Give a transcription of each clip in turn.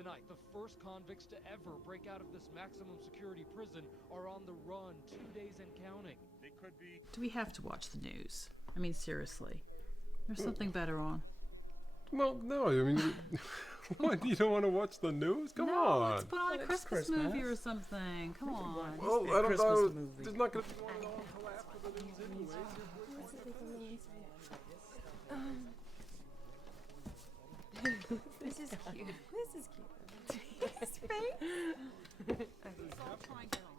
Tonight, the first convicts to ever break out of this maximum security prison are on the run, 2 days and counting. They could be... Do we have to watch the news? I mean, seriously. There's something better on. Well, no, I mean, what, you don't want to watch the news? Come on. Let's put on a Well, it's Christmas movie or Christmas. something. Come on. Well, be a I don't Christmas know. movie. There's not going to be one until after the news anyways. This is cute. This is cute. His face. Stop trying to get on.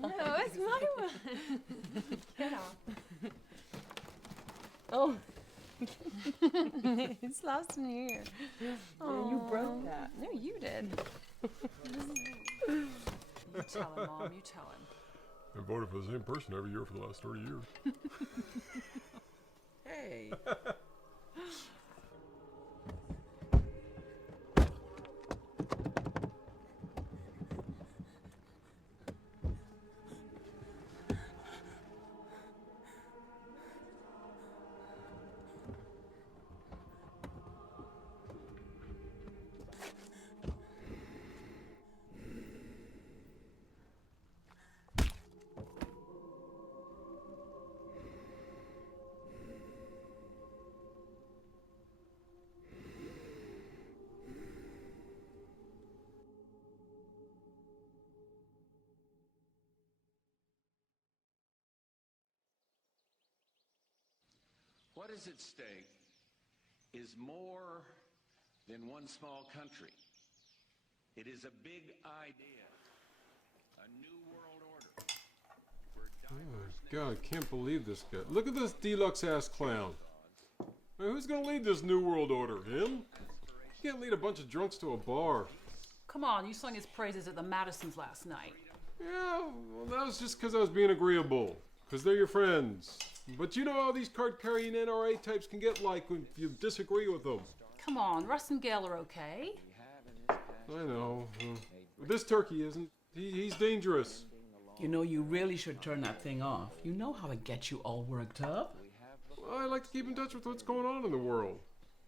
No, it's my one. Get off. Oh. It's last New Year. Oh, You broke that. No, you did. You tell him, Mom. You tell him. I voted for the same person every year for the last 30 years. Hey. What is at stake is more than one small country. It is a big idea, a new world order. Where God, I can't believe this guy. Look at this deluxe ass clown. Hey, who's going to lead this new world order? Him? You can't lead a bunch of drunks to a bar. Come on, you sung his praises at the Madisons last night. Yeah, well, that was just because I was being agreeable. Because they're your friends. But you know how these card-carrying NRA types can get like when you disagree with them. Come on, Russ and Gail are okay. I know. This turkey isn't. He's dangerous. You know, you really should turn that thing off. You know how it gets you all worked up. Well, I like to keep in touch with what's going on in the world.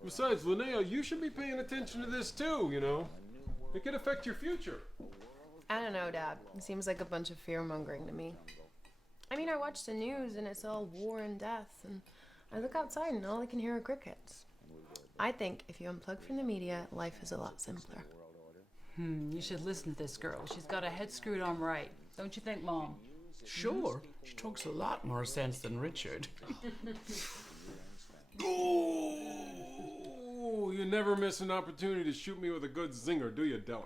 Besides, Linnea, you should be paying attention to this too, you know. It could affect your future. I don't know, Dad. It seems like a bunch of fear-mongering to me. I mean, I watch the news and it's all war and death, and I look outside and all I can hear are crickets. I think if you unplug from the media, life is a lot simpler. You should listen to this girl. She's got her head screwed on right. Don't you think, Mom? Sure, she talks a lot more sense than Richard. Oh, you never miss an opportunity to shoot me with a good zinger, do you, Della?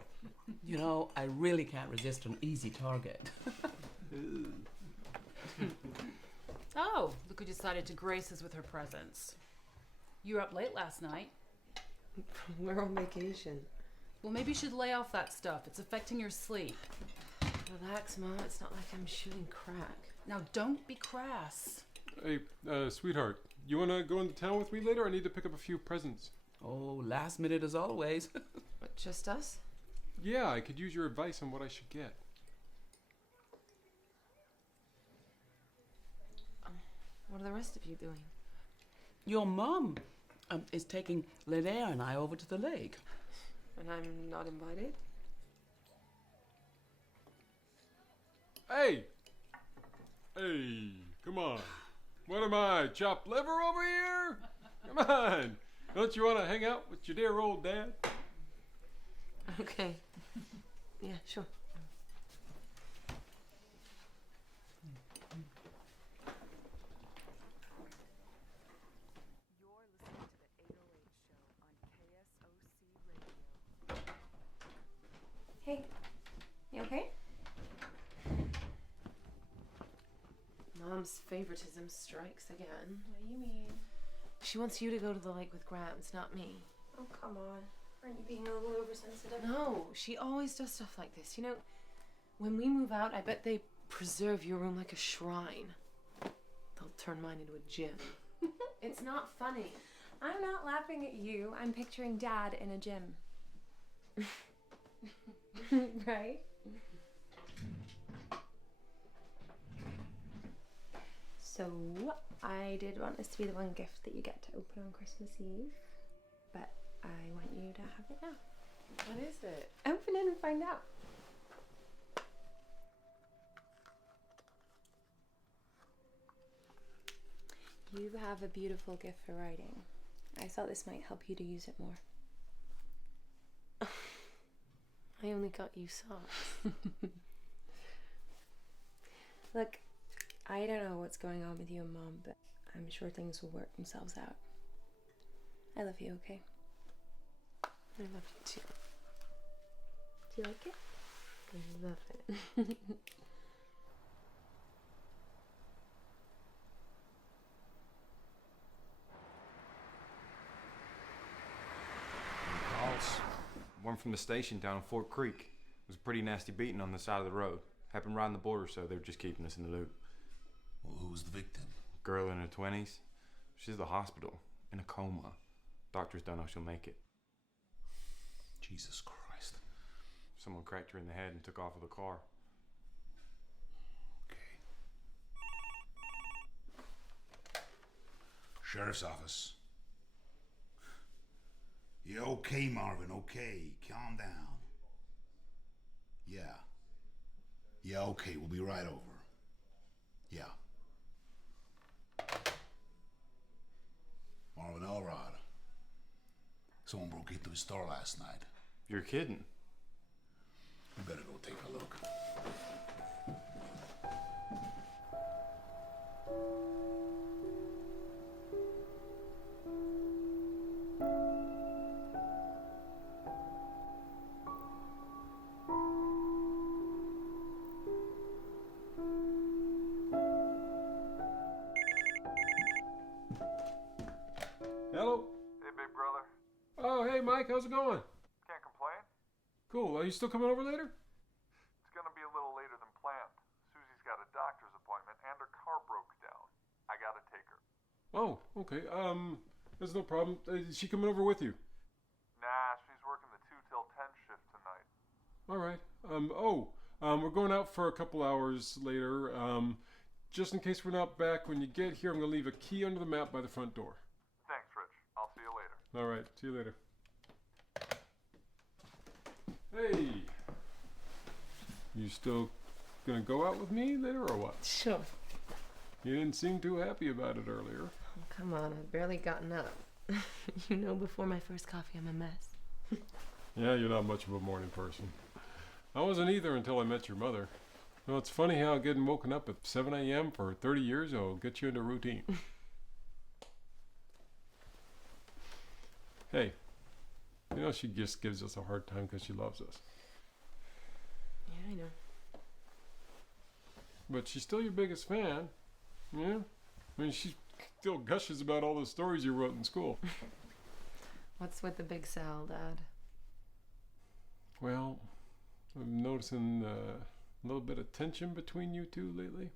You know, I really can't resist an easy target. Oh, look who decided to grace us with her presence. You were up late last night. We're on vacation. Well, maybe you should lay off that stuff. It's affecting your sleep. Relax, Mom. It's not like I'm shooting crack. Now, don't be crass. Hey, sweetheart, you want to go into town with me later? I need to pick up a few presents. Oh, last minute as always. What, just us? Yeah, I could use your advice on what I should get. What are the rest of you doing? Your mom is taking Linnea and I over to the lake. And I'm not invited? Hey! Hey, come on. What am I, chopped liver over here? Come on. Don't you want to hang out with your dear old dad? Okay. Yeah, sure. Hey, you okay? Mom's favoritism strikes again. What do you mean? She wants you to go to the lake with Gramps, not me. Oh, come on. Aren't you being a little oversensitive? No, she always does stuff like this. You know, when we move out, I bet they preserve your room like a shrine. They'll turn mine into a gym. It's not funny. I'm not laughing at you. I'm picturing Dad in a gym. Right? So, I did want this to be the one gift that you get to open on Christmas Eve, but I want you to have it now. What is it? Open it and find out. You have a beautiful gift for writing. I thought this might help you to use it more. I only got you socks. Look, I don't know what's going on with you and Mom, but I'm sure things will work themselves out. I love you, okay? I love you too. Do you like it? I love it. Calls. One from the station down in Fort Creek. It was a pretty nasty beating on the side of the road. Happened right on the border, so they were just keeping us in the loop. Well, who was the victim? Girl in her 20s. She's at the hospital, in a coma. Doctors don't know she'll make it. Jesus Christ. Someone cracked her in the head and took off with a car. Okay. Sheriff's office. Yeah, okay, Marvin, okay. Calm down. Yeah. Yeah, okay, we'll be right over. Yeah. Marvin Elrod. Someone broke into his store last night. You're kidding. We better go take a look. Hello? Hey, big brother. Oh, hey, Mike. How's it going? Can't complain. Cool. Are you still coming over later? It's gonna be a little later than planned. Susie's got a doctor's appointment and her car broke down. I gotta take her. Oh, okay. There's no problem. Is she coming over with you? Nah, she's working the 2 till 10 shift tonight. All right. We're going out for a couple hours later. Just in case we're not back when you get here, I'm going to leave a key under the mat by the front door. Thanks, Rich. I'll see you later. All right. See you later. Hey. You still going to go out with me later or what? Sure. You didn't seem too happy about it earlier. Oh, come on, I've barely gotten up. You know, before my first coffee, I'm a mess. Yeah, you're not much of a morning person. I wasn't either until I met your mother. Well, it's funny how getting woken up at 7 a.m. for 30 years will get you into routine. Hey, you know she just gives us a hard time because she loves us. Yeah, I know. But she's still your biggest fan. Yeah? I mean, she still gushes about all the stories you wrote in school. What's with the big cell, Dad? Well, I'm noticing a little bit of tension between you two lately.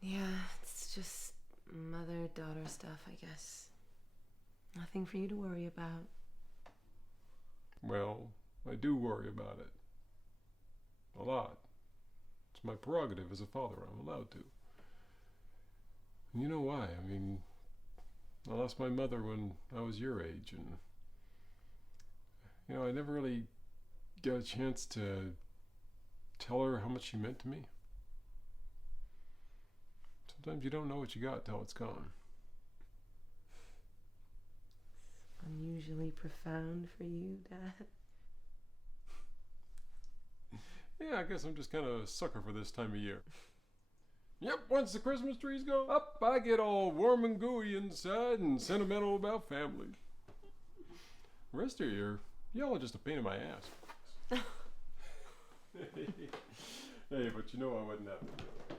Yeah, it's just mother-daughter stuff, I guess. Nothing for you to worry about. Well, I do worry about it. A lot. It's my prerogative as a father. I'm allowed to. And you know why? I mean, I lost my mother when I was your age, and you know, I never really got a chance to tell her how much she meant to me. Sometimes you don't know what you got till it's gone. Unusually profound for you, Dad. Yeah, I guess I'm just kind of a sucker for this time of year. Yep, once the Christmas trees go up, I get all warm and gooey inside and sentimental about family. The rest of the year, y'all are just a pain in my ass. Hey, but you know I wouldn't have to do it.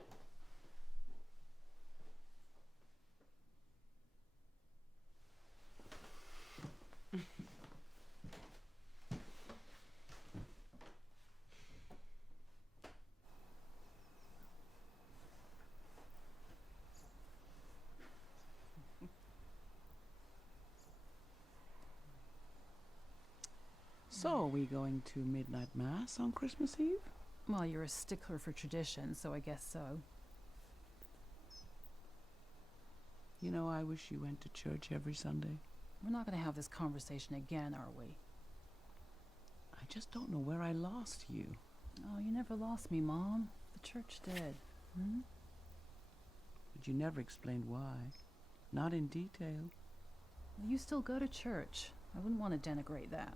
So, are we going to midnight mass on Christmas Eve? Well, you're a stickler for tradition, so I guess so. You know, I wish you went to church every Sunday. We're not going to have this conversation again, are we? I just don't know where I lost you. Oh, you never lost me, Mom. The church did. Hmm? But you never explained why. Not in detail. Well, you still go to church. I wouldn't want to denigrate that.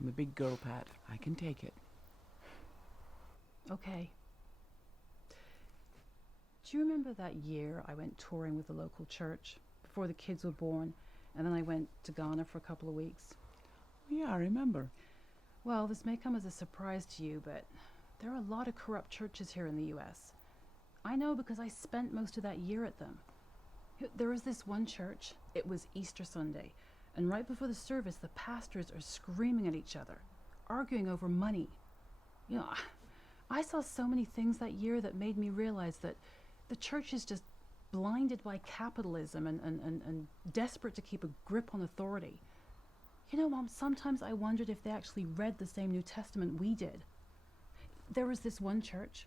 I'm a big girl, Pat. I can take it. Okay. Do you remember that year I went touring with the local church before the kids were born, and then I went to Ghana for a couple of weeks? Yeah, I remember. Well, this may come as a surprise to you, but there are a lot of corrupt churches here in the U.S. I know because I spent most of that year at them. There was this one church. It was Easter Sunday, and right before the service, the pastors are screaming at each other, arguing over money. You know, I saw so many things that year that made me realize that the church is just blinded by capitalism and desperate to keep a grip on authority. You know, Mom, sometimes I wondered if they actually read the same New Testament we did. There was this one church.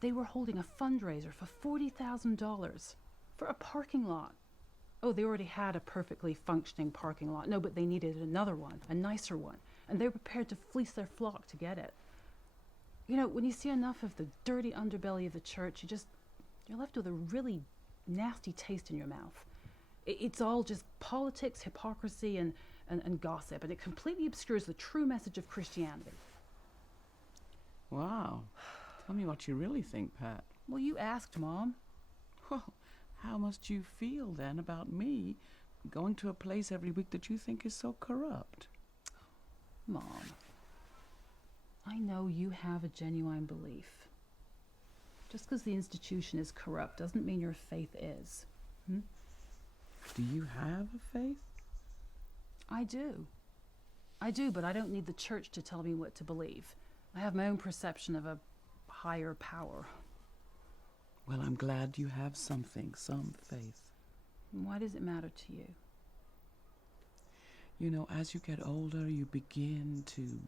They were holding a fundraiser for $40,000 for a parking lot. Oh, they already had a perfectly functioning parking lot. No, but they needed another one, a nicer one, and they were prepared to fleece their flock to get it. You know, when you see enough of the dirty underbelly of the church, you're left with a really nasty taste in your mouth. It's all just politics, hypocrisy, and gossip, and it completely obscures the true message of Christianity. Wow. Tell me what you really think, Pat. Well, you asked, Mom. Well, how must you feel then about me going to a place every week that you think is so corrupt? Mom, I know you have a genuine belief. Just because the institution is corrupt doesn't mean your faith is. Hmm? Do you have a faith? I do. I do, but I don't need the church to tell me what to believe. I have my own perception of a higher power. Well, I'm glad you have something, some faith. Why does it matter to you? You know, as you get older, you begin to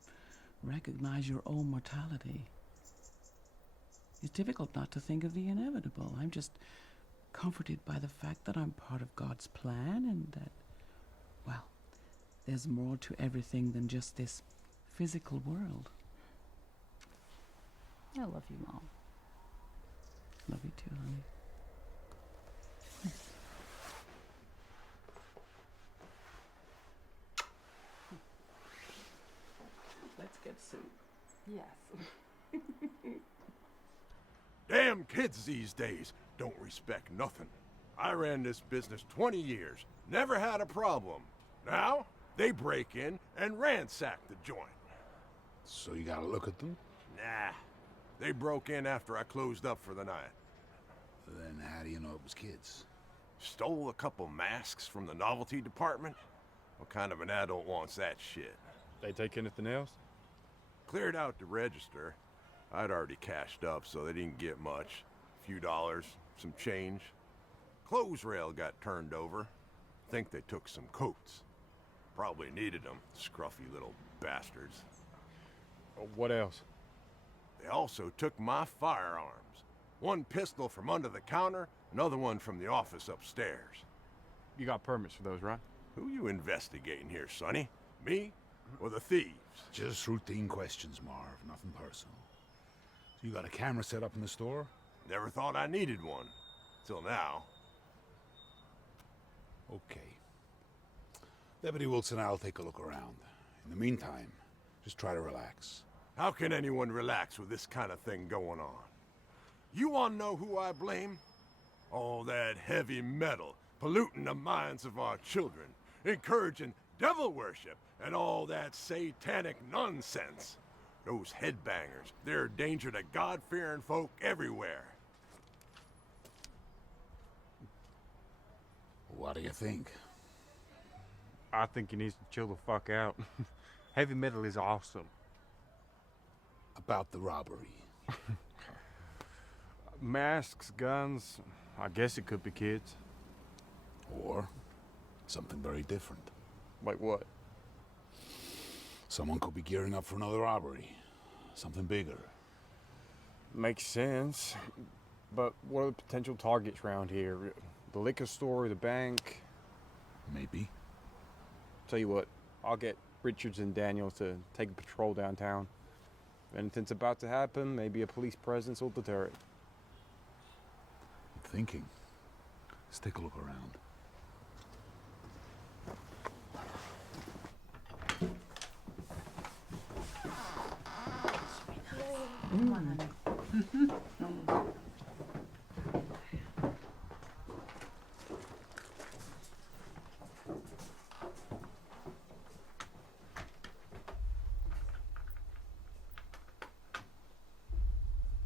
recognize your own mortality. It's difficult not to think of the inevitable. I'm just comforted by the fact that I'm part of God's plan and that, well, there's more to everything than just this physical world. I love you, Mom. Love you too, honey. Let's get soup. Yes. Damn kids these days don't respect nothing. I ran this business 20 years, never had a problem. Now, they break in and ransack the joint. So you gotta look at them? Nah, they broke in after I closed up for the night. Then how do you know it was kids? Stole a couple masks from the novelty department? What kind of an adult wants that shit? They take anything else? Cleared out the register. I'd already cashed up, so they didn't get much. A few dollars, some change. Clothes rail got turned over. Think they took some coats. Probably needed them, scruffy little bastards. What else? They also took my firearms. One pistol from under the counter, another one from the office upstairs. You got permits for those, right? Who you investigating here, Sonny? Me or the thieves? Just routine questions, Marv. Nothing personal. So you got a camera set up in the store? Never thought I needed one. Till now. Okay. Deputy Wilson and I'll take a look around. In the meantime, just try to relax. How can anyone relax with this kind of thing going on? You want to know who I blame? All that heavy metal polluting the minds of our children, encouraging devil worship, and all that satanic nonsense. Those headbangers, they're a danger to God-fearing folk everywhere. What do you think? I think he needs to chill the fuck out. Heavy metal is awesome. About the robbery. Masks, guns, I guess it could be kids. Or something very different. Like what? Someone could be gearing up for another robbery. Something bigger. Makes sense. But what are the potential targets around here? The liquor store, the bank? Maybe. Tell you what, I'll get Richards and Daniels to take a patrol downtown. If anything's about to happen, maybe a police presence will deter it. I'm thinking. Let's take a look around. Come on, honey.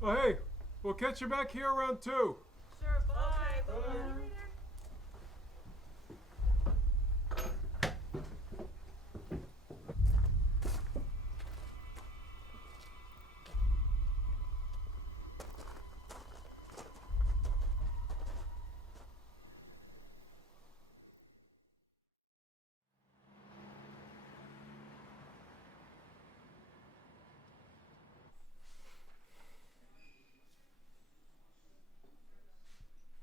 Oh, hey, we'll catch you back here around 2. Sure, bye.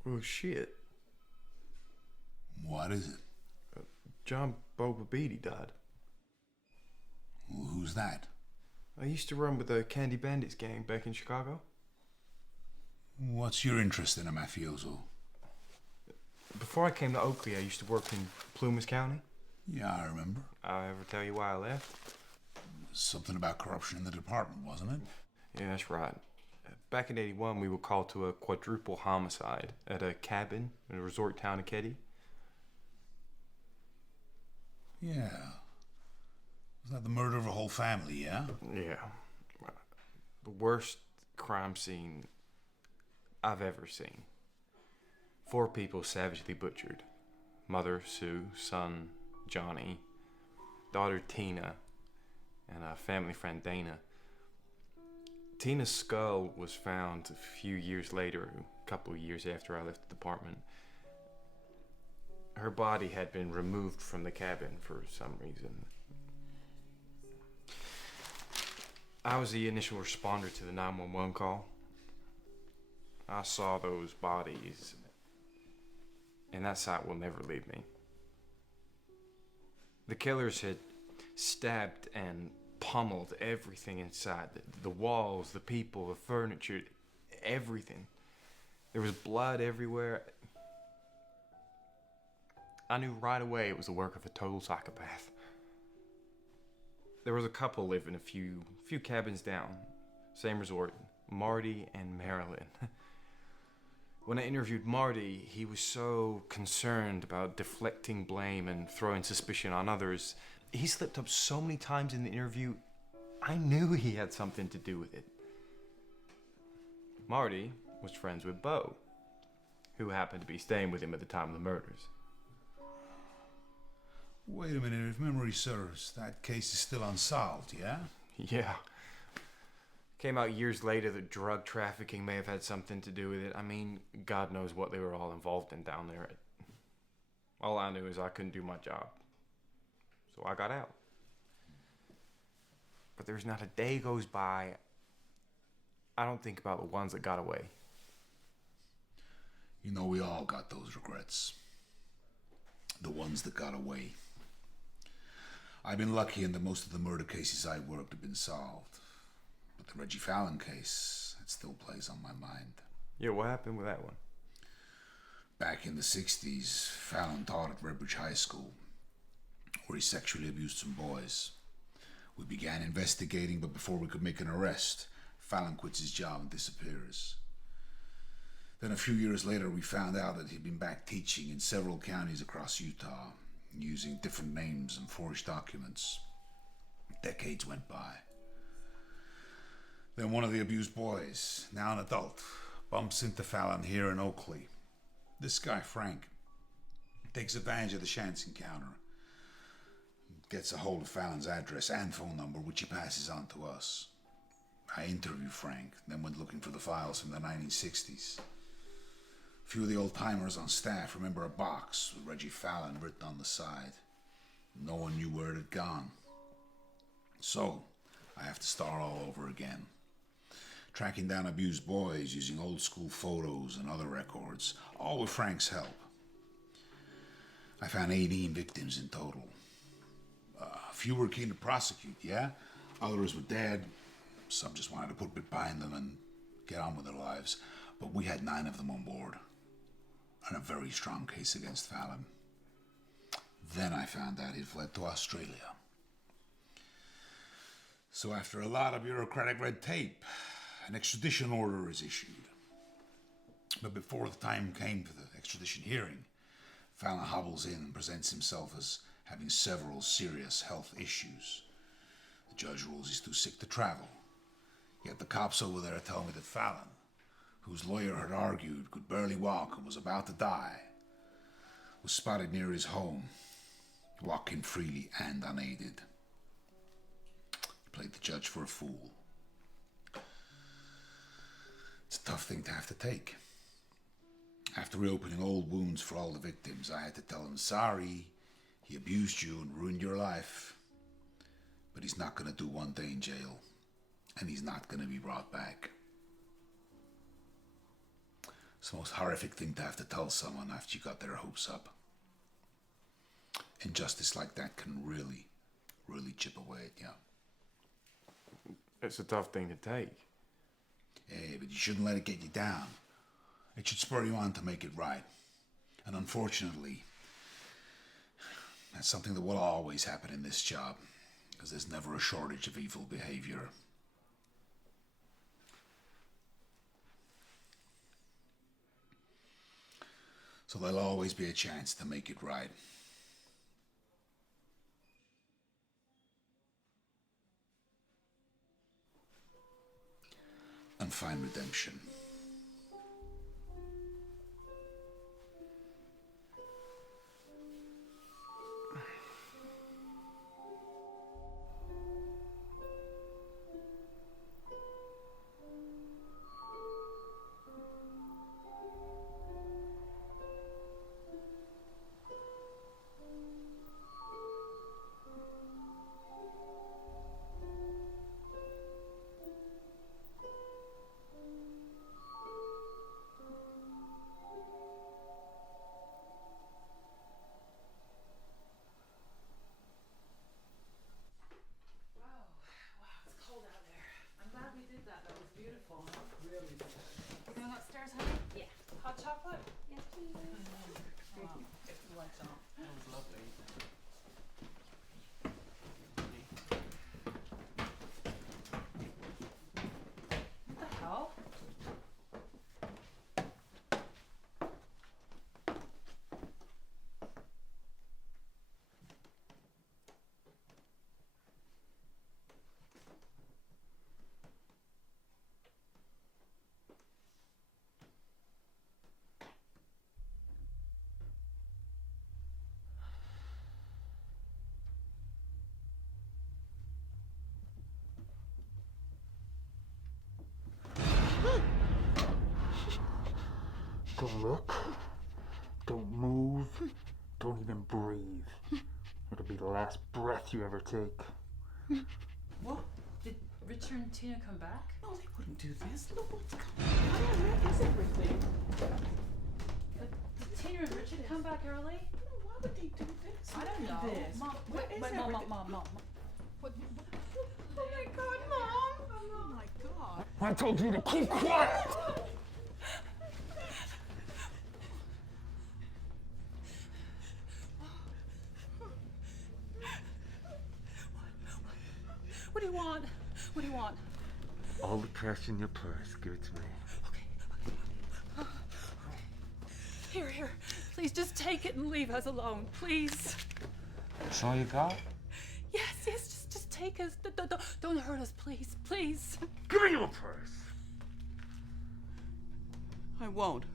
Oh, shit. What is it? John Boba Beatty died. Well, who's that? I used to run with the Candy Bandits gang back in Chicago. What's your interest in a mafioso? Before I came to Oakley, I used to work in Plumas County. Yeah, I remember. I ever tell you why I left? Something about corruption in the department, wasn't it? Yeah, that's right. Back in '81, we were called to a quadruple homicide at a cabin in a resort town of Keddy. Yeah. Was that the murder of a whole family, yeah? Yeah. The worst crime scene I've ever seen. 4 people savagely butchered. Mother, Sue, son, Johnny, daughter, Tina, and a family friend, Dana. Tina's skull was found a few years later, a couple of years after I left the department. Her body had been removed from the cabin for some reason. I was the initial responder to the 911 call. I saw those bodies, and that sight will never leave me. The killers had stabbed and pummeled everything inside. The walls, the people, the furniture, everything. There was blood everywhere. I knew right away it was the work of a total psychopath. There was a couple living a few cabins down. Same resort, Marty and Marilyn. When I interviewed Marty, he was so concerned about deflecting blame and throwing suspicion on others. He slipped up so many times in the interview, I knew he had something to do with it. Marty was friends with Bo, who happened to be staying with him at the time of the murders. Wait a minute, if memory serves, that case is still unsolved, yeah? Yeah. Came out years later that drug trafficking may have had something to do with it. I mean, God knows what they were all involved in down there. All I knew is I couldn't do my job. So I got out. But there's not a day goes by I don't think about the ones that got away. You know, we all got those regrets. The ones that got away. I've been lucky in that most of the murder cases I worked have been solved. But the Reggie Fallon case, it still plays on my mind. Yeah, what happened with that one? Back in the 60s, Fallon taught at Redbridge High School, where he sexually abused some boys. We began investigating, but before we could make an arrest, Fallon quits his job and disappears. Then a few years later, we found out that he'd been back teaching in several counties across Utah, using different names and forged documents. Decades went by. Then one of the abused boys, now an adult, bumps into Fallon here in Oakley. This guy, Frank, takes advantage of the chance encounter, gets a hold of Fallon's address and phone number, which he passes on to us. I interview Frank, then went looking for the files from the 1960s. A few of the old-timers on staff remember a box with Reggie Fallon written on the side. No one knew where it had gone. So, I have to start all over again. Tracking down abused boys using old school photos and other records, all with Frank's help. I found 18 victims in total. A few were keen to prosecute, yeah? Others were dead. Some just wanted to put a bit behind them and get on with their lives. But we had 9 of them on board. And a very strong case against Fallon. Then I found out he'd fled to Australia. So after a lot of bureaucratic red tape, an extradition order is issued. But before the time came for the extradition hearing, Fallon hobbles in and presents himself as having several serious health issues. The judge rules he's too sick to travel. Yet the cops over there tell me that Fallon, whose lawyer had argued could barely walk and was about to die, was spotted near his home, walking freely and unaided. He played the judge for a fool. It's a tough thing to have to take. After reopening old wounds for all the victims, I had to tell him, sorry, he abused you and ruined your life, but he's not going to do one day in jail, and he's not going to be brought back. It's the most horrific thing to have to tell someone after you got their hopes up. Injustice like that can really, really chip away at you. It's a tough thing to take. Hey, but you shouldn't let it get you down. It should spur you on to make it right. And unfortunately, that's something that will always happen in this job, because there's never a shortage of evil behavior. So there'll always be a chance to make it right. And find redemption. Don't look, don't move, don't even breathe. It'll be the last breath you ever take. What? Did Richard and Tina come back? No, they wouldn't do this. Look what's going on. Where is everything? Did Tina and Richard come back early? No, why would they do this? I don't know. This. Mom, Where is everything? Mom. What? Oh my God, Mom! Oh my God. I told you to keep quiet! What do you want? What do you want? All the cash in your purse, give it to me. Okay. Here. Please just take it and leave us alone, please. That's all you got? Yes, just take us. Don't hurt us, please. Give me your purse! I won't.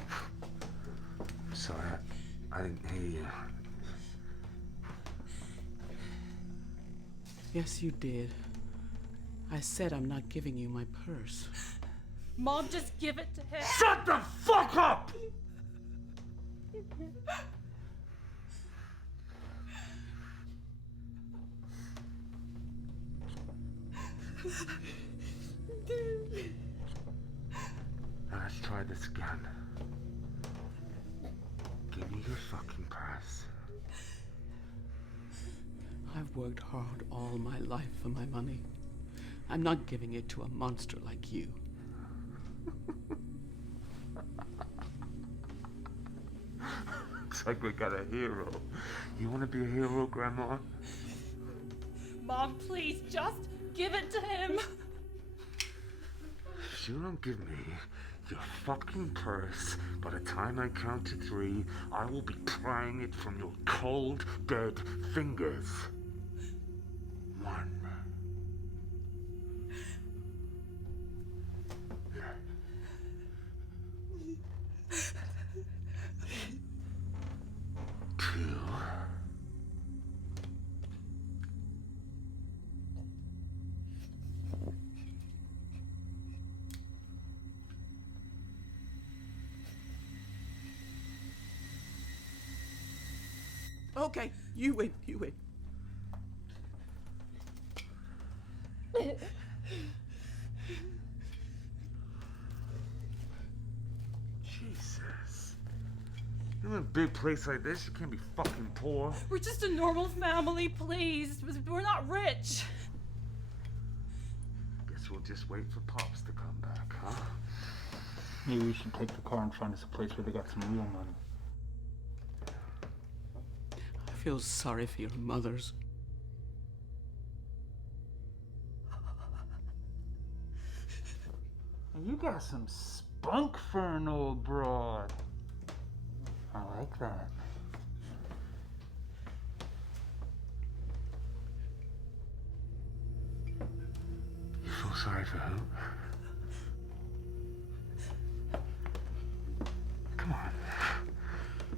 I'm sorry, I didn't hear you. Yes, you did. I said I'm not giving you my purse. Mom, just give it to him. Shut the fuck up! Now let's try this again. Give me your fucking purse. I've worked hard all my life for my money. I'm not giving it to a monster like you. Looks like we got a hero. You want to be a hero, Grandma? Mom, please, just give it to him. If you don't give me your fucking purse, by the time I count to 3, I will be prying it from your cold, dead fingers. 1. 2. Okay, you win, you win. Jesus. In a big place like this, you can't be fucking poor. We're just a normal family, please. We're not rich. Guess we'll just wait for Pops to come back, huh? Maybe we should take the car and find us a place where they got some real money. I feel sorry for your mothers. You got some spunk for an old broad. I like that. You feel sorry for who? Come on.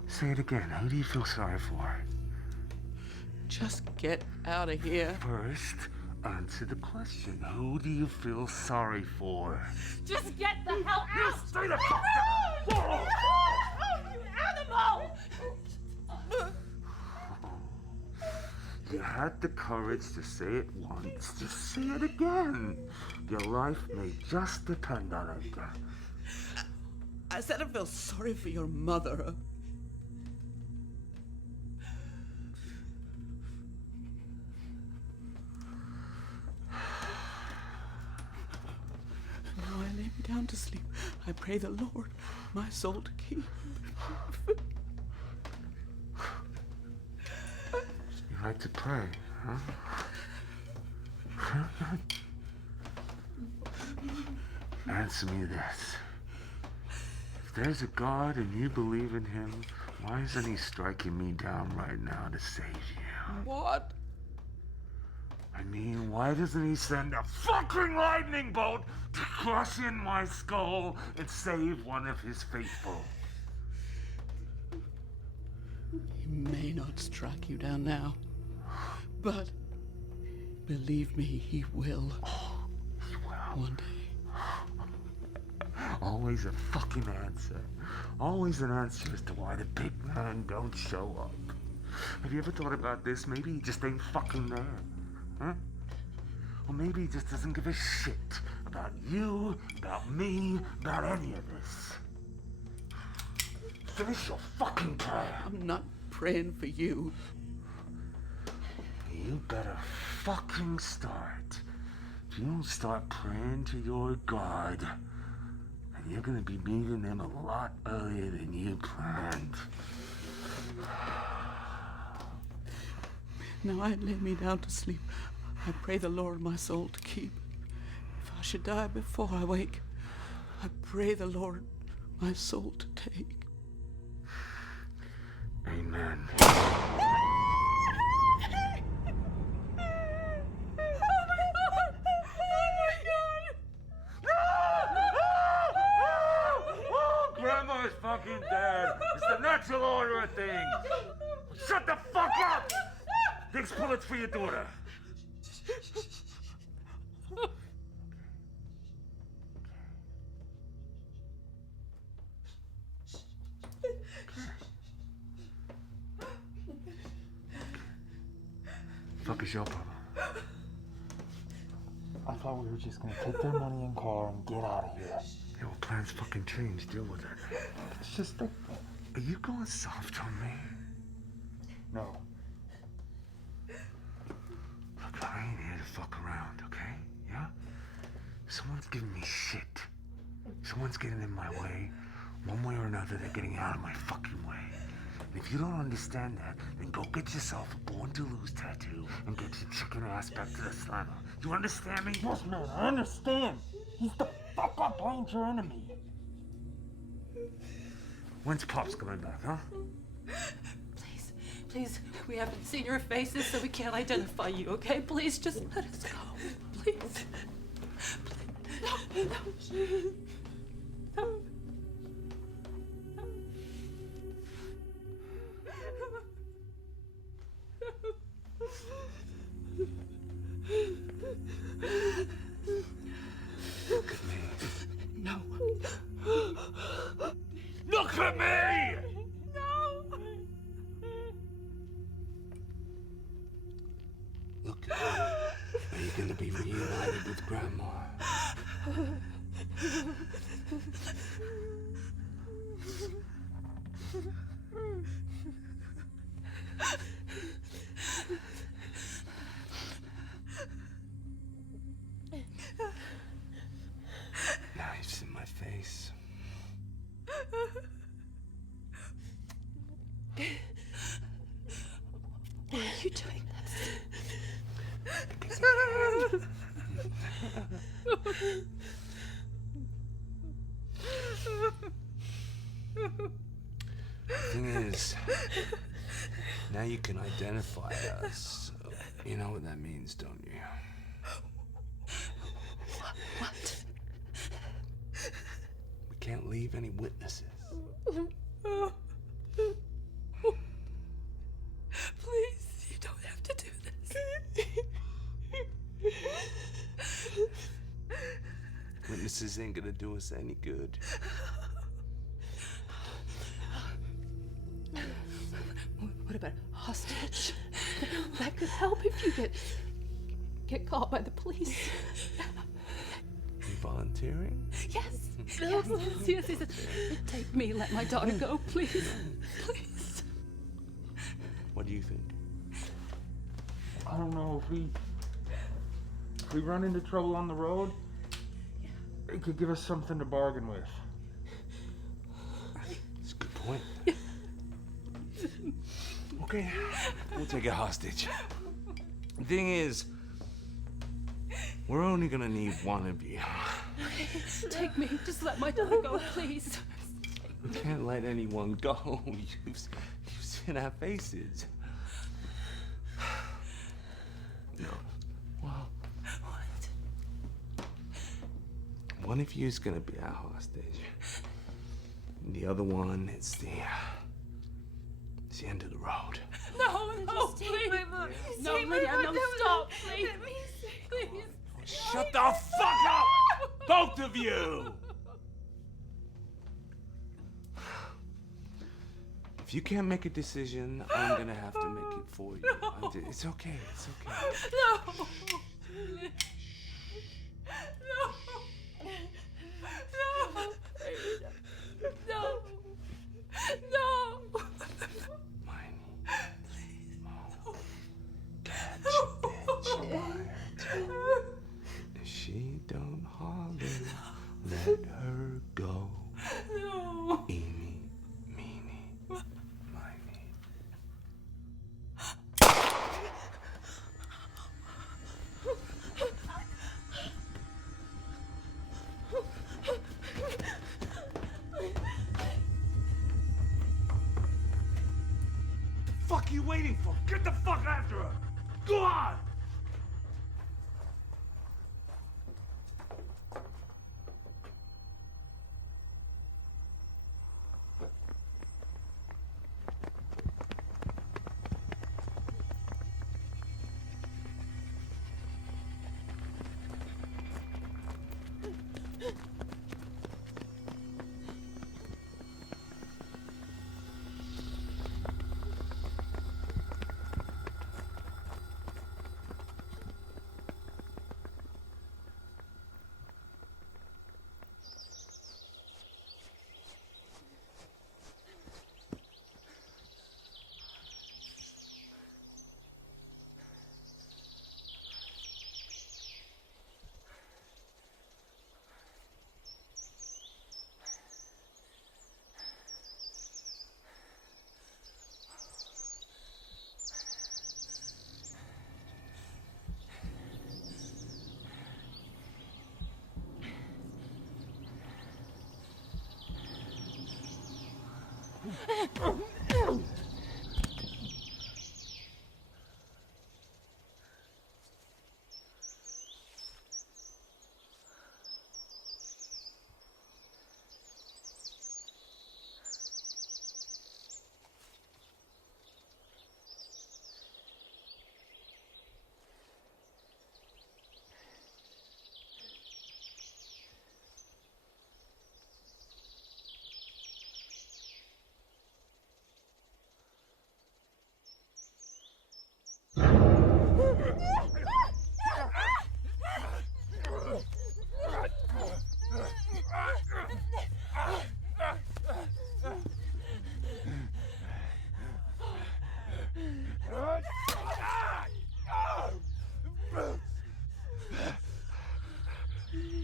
Say it again. Who do you feel sorry for? Just get out of here. First, answer the question. Who do you feel sorry for? Just get the hell out! Stay the fuck down! You animal! You had the courage to say it once. Just say it again. Your life may just depend on it. I said I feel sorry for your mother. Now I lay me down to sleep. I pray the Lord my soul to keep. You like to pray, huh? Answer me this. If there's a God and you believe in him, why isn't he striking me down right now to save you? What? I mean, why doesn't he send a fucking lightning bolt to crush in my skull and save one of his faithful? He may not strike you down now, but believe me, he will. Oh, he will. One day. Always a fucking answer. Always an answer as to why the big man don't show up. Have you ever thought about this? Maybe he just ain't fucking there. Huh? Or maybe he just doesn't give a shit about you, about me, about any of this. Finish your fucking prayer. I'm not praying for you. You better fucking start. If you don't start praying to your God, then you're gonna be meeting him a lot earlier than you planned. Now I lay me down to sleep. I pray the Lord my soul to keep. If I should die before I wake, I pray the Lord my soul to take. Amen. Grandma's fucking dead. It's the natural order of things. Shut the fuck up! Takes bullets for your daughter. Fuck is your problem? I thought we were just gonna take their money and car and get out of here. Yeah, well, plans fucking change. Deal with it. It's just that... Are you going soft on me? No. Look, I ain't here to fuck around, okay? Yeah? Someone's giving me shit. Someone's getting in my way. One way or another, they're getting out of my fucking way. And if you don't understand that, then go get yourself a Born to Lose tattoo and get your chicken ass back to the slammer. You understand me? Yes, man, I understand. He's the fuck-up Ranger enemy. When's Pops coming back, huh? Please, please, we haven't seen your faces, so we can't identify you, okay? Please, just let us go. Please. Please. No. No. Look at me. No. Look at me! No. Look at me. Are you gonna be reunited with Grandma? Knives in my face. Why are you doing this? Because I can. Thing is, now you can identify us. So you know what that means, don't you? What? We can't leave any witnesses. Please, you don't have to do this. Witnesses ain't gonna do us any good. What about a hostage? That could help if you get caught by the police. You volunteering? Yes. Yes. Take me. Let my daughter go, please. Please. What do you think? I don't know, if we run into trouble on the road, it could give us something to bargain with. That's a good point. Okay, we'll take a hostage. The thing is, we're only gonna need one of you. Take me. Just let my daughter go, please. We can't let anyone go. You've seen our faces. No. Well, what? One of you is gonna be our hostage. And the other one, it's the end of the road. No, just please. Take my mom. No, Lydia, no, stop, please. Please. Shut the fuck up! Both of you! If you can't make a decision, I'm gonna have to make it for you. No. It's okay, it's okay. No. No. No. If she don't holler, let her go. No. Eeny, meeny, miny. Fuck you waiting for? Get the fuck after her! Go on!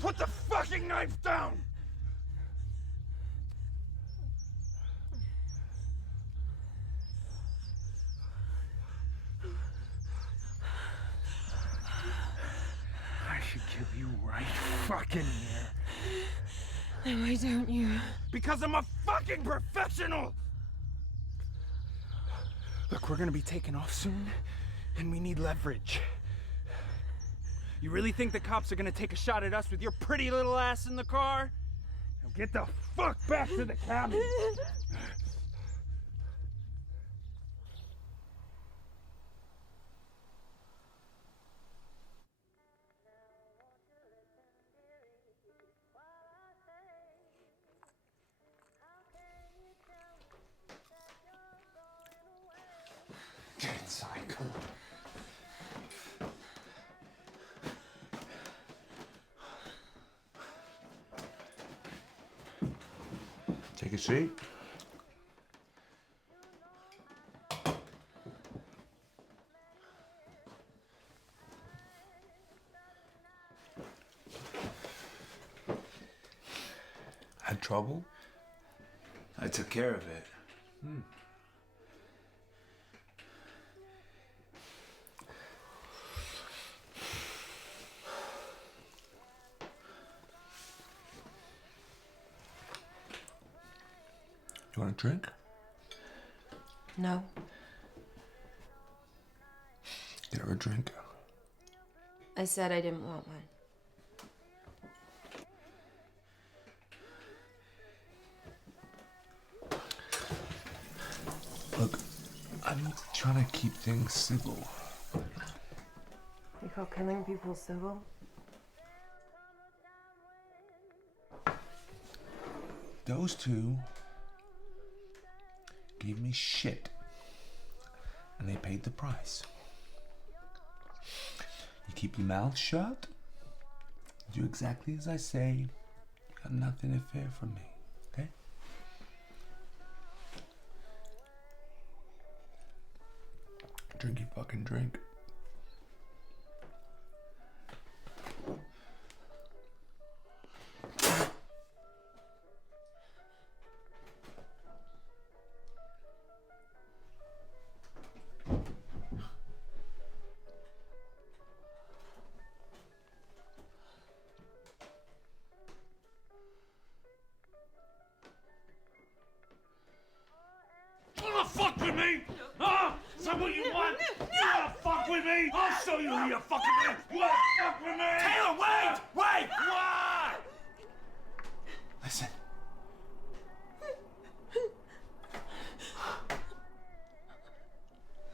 Put the fucking knife down! I should kill you right fucking here. No, why don't you? Because I'm a fucking professional! Look, we're gonna be taking off soon, and we need leverage. You really think the cops are gonna take a shot at us with your pretty little ass in the car? Now get the fuck back to the cabin! Get inside, come on. Take a seat. Had trouble? I took care of it. You want a drink? No. Get her a drink. I said I didn't want one. Look, I'm trying to keep things civil. You call killing people civil? Those two gave me shit, and they paid the price. You keep your mouth shut, do exactly as I say, you got nothing to fear from me, okay? Drink your fucking drink. Wanna fuck with me? Huh? Is that what you want? You wanna fuck with me? I'll show you who you're fucking with. You wanna fuck with me? Taylor, wait! Wait! What? Listen.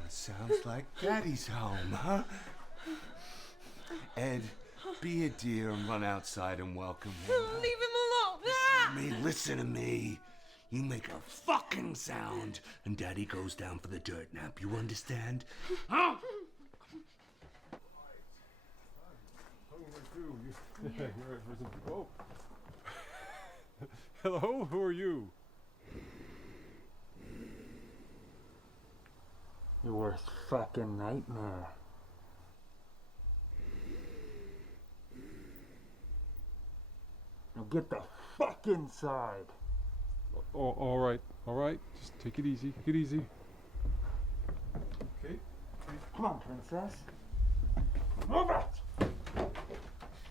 That sounds like Daddy's home, huh? Ed, be a dear and run outside and welcome him. Leave him alone. Listen to me. You make a fucking sound, and Daddy goes down for the dirt nap. You understand? Huh? Hello, who are you? Your worst fucking nightmare. Now get the fuck inside. Oh, all right. Just take it easy. Take it easy. Okay. Come on, princess. Move it!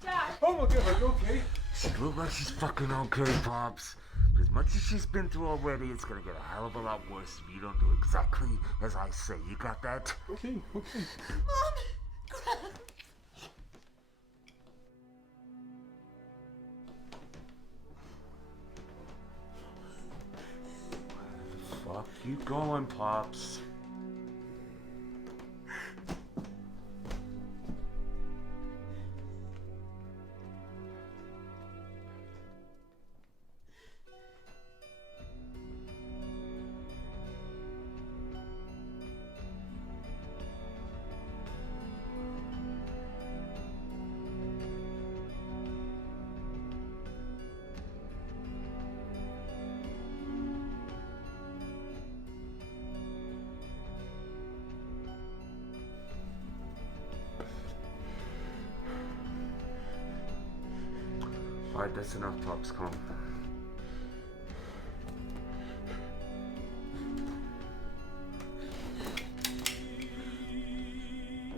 Dad! Oh my God, are you okay? She looks like she's fucking okay, Pops. But as much as she's been through already, it's gonna get a hell of a lot worse if you don't do exactly as I say. You got that? Okay. Mom! Fuck you going, Pops. Alright, that's enough, Pops. Come on.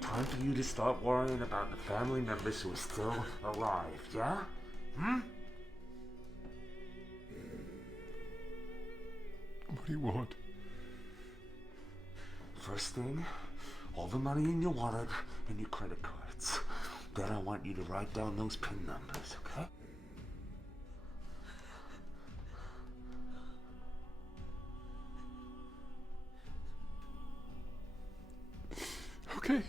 Time for you to start worrying about the family members who are still alive, yeah? Hmm? What do you want? First thing, all the money in your wallet and your credit cards. Then I want you to write down those PIN numbers, okay? Okay.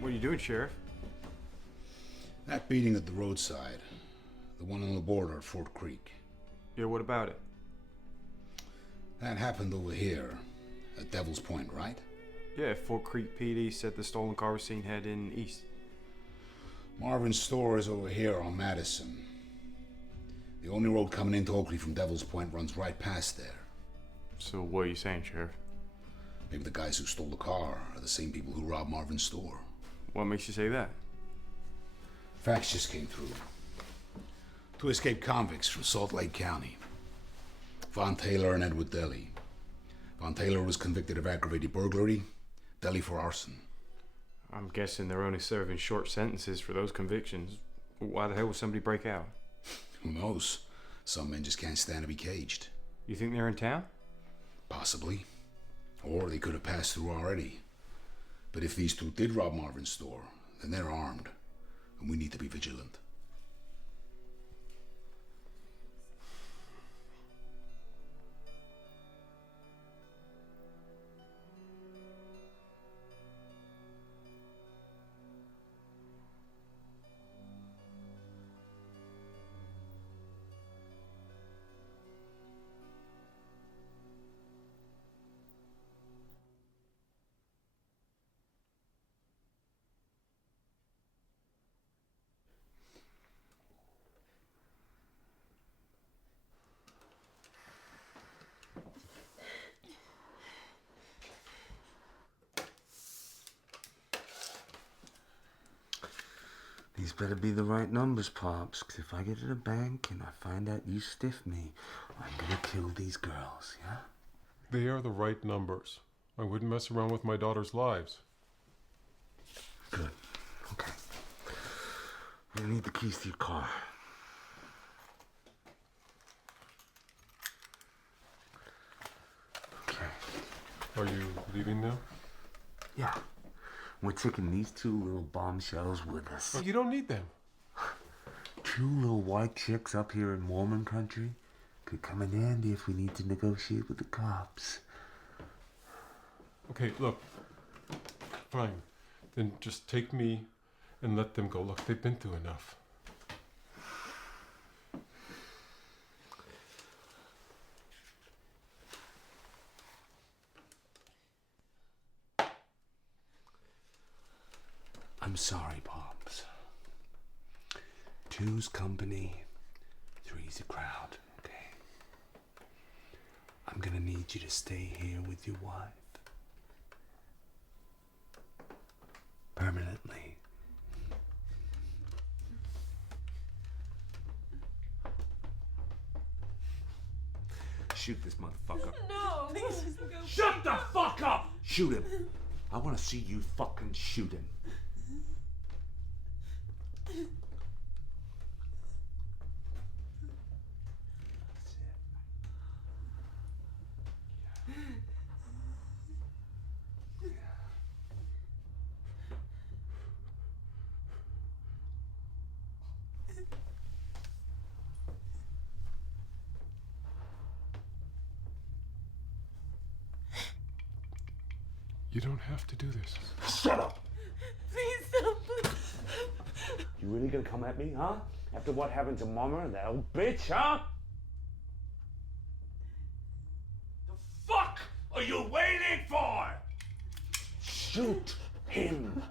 What are you doing, Sheriff? That beating at the roadside. The one on the border at Fort Creek. Yeah, what about it? That happened over here, at Devil's Point, right? Yeah, Fort Creek PD said the stolen car was seen heading east. Marvin's store is over here on Madison. The only road coming into Oakley from Devil's Point runs right past there. So what are you saying, Sheriff? Maybe the guys who stole the car are the same people who robbed Marvin's store. What makes you say that? Facts just came through. 2 escaped convicts from Salt Lake County. Von Taylor and Edward Deli. Von Taylor was convicted of aggravated burglary, Deli for arson. I'm guessing they're only serving short sentences for those convictions. Why the hell would somebody break out? Who knows? Some men just can't stand to be caged. You think they're in town? Possibly. Or they could have passed through already. But if these two did rob Marvin's store, then they're armed. And we need to be vigilant. These better be the right numbers, Pops, because if I get to the bank and I find out you stiff me, I'm gonna kill these girls, yeah? They are the right numbers. I wouldn't mess around with my daughter's lives. Good. Okay. I'm gonna need the keys to your car. Are you leaving now? Yeah. We're taking these 2 little bombshells with us. You don't need them. 2 little white chicks up here in Mormon country could come in handy if we need to negotiate with the cops. Okay, look. Fine. Then just take me and let them go. Look, they've been through enough. I'm sorry, Pops. 2's company, 3's a crowd, okay? I'm gonna need you to stay here with your wife. Permanently. Shoot this motherfucker. No! Please, Shut the fuck up! Shoot him. I want to see you fucking shoot him. You don't have to do this. Shut up! Please don't, please. You really gonna come at me, huh? After what happened to Mama and that old bitch, huh? The fuck are you waiting for? Shoot him.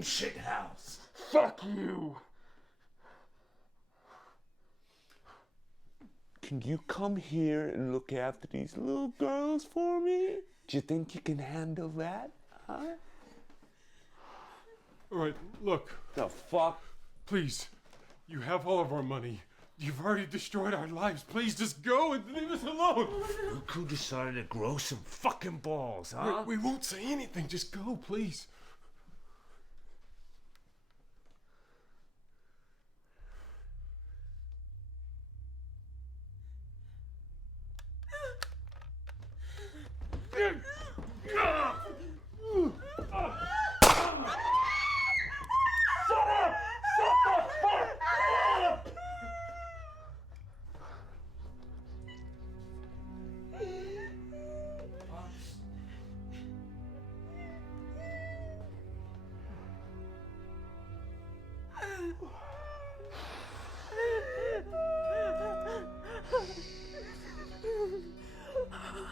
fucking shithouse. Fuck you. Can you come here and look after these little girls for me? Do you think you can handle that, huh? All right, look. The fuck? Please, you have all of our money. You've already destroyed our lives. Please just go and leave us alone. Look who decided to grow some fucking balls, huh? We won't say anything. Just go, please.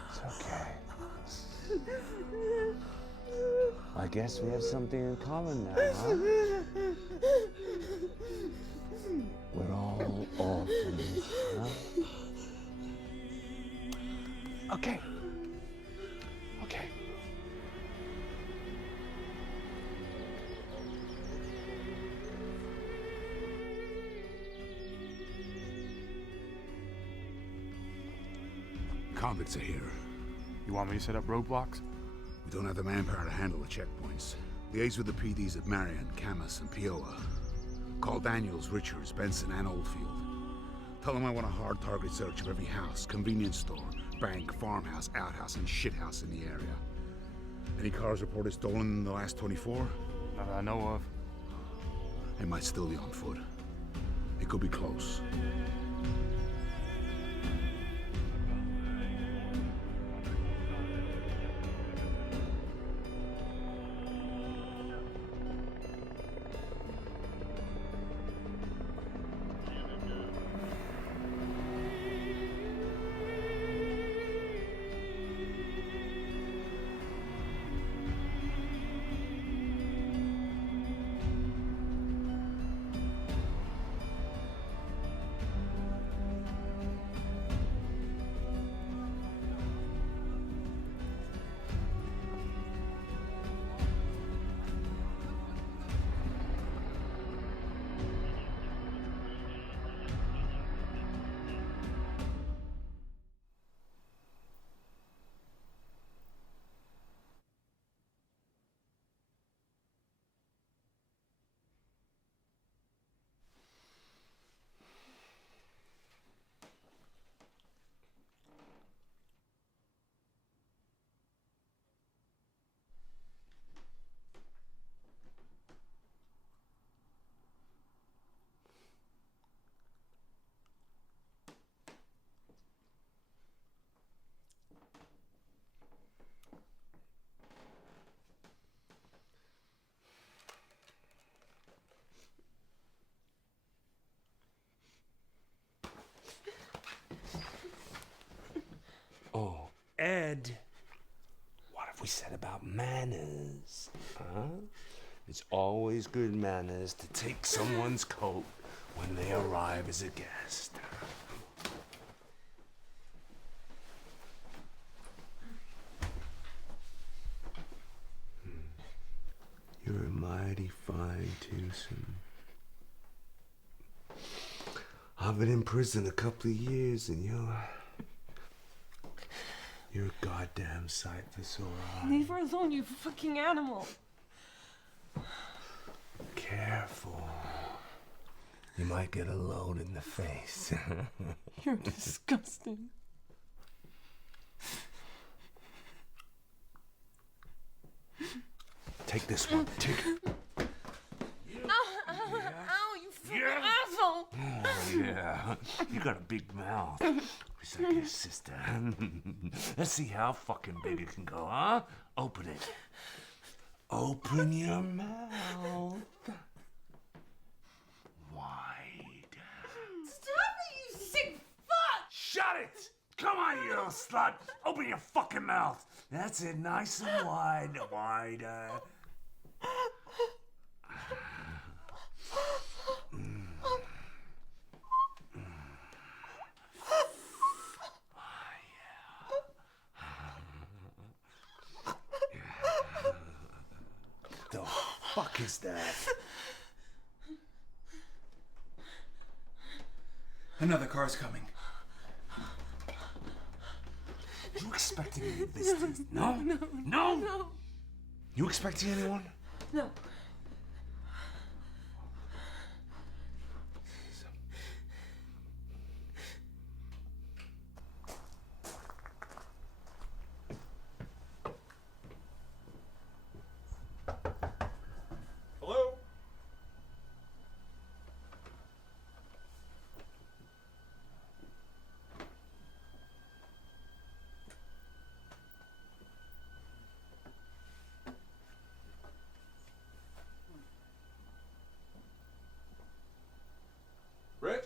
It's okay. I guess we have something in common now, huh? We're all orphans, huh? Okay. Okay. Convicts are here. You want me to set up roadblocks? We don't have the manpower to handle the checkpoints. Liaise with the PDs at Marion, Camas, and Piola. Call Daniels, Richards, Benson, and Oldfield. Tell them I want a hard target search of every house, convenience store, bank, farmhouse, outhouse, and shithouse in the area. Any cars reported stolen in the last 24? Not that I know of. They might still be on foot. It could be close. Oh, Ed, what have we said about manners? Huh? It's always good manners to take someone's coat when they arrive as a guest. You're a mighty fine twosome. I've been in prison a couple of years and you're a goddamn sight for sore eyes. Leave her alone, you fucking animal. Careful. You might get a load in the face. You're disgusting. Take this one. Take it. Ow, you fucking asshole. Oh, yeah. You got a big mouth. It's like your sister. Let's see how fucking big it can go, huh? Open it. Open your mouth. Wide. Stop it, you sick fuck! Shut it! Come on, you little slut! Open your fucking mouth. That's it, nice and wide. Wider. is that? Another car's coming. You expecting any of this? No? No? You expecting anyone? No. Hello? Rich?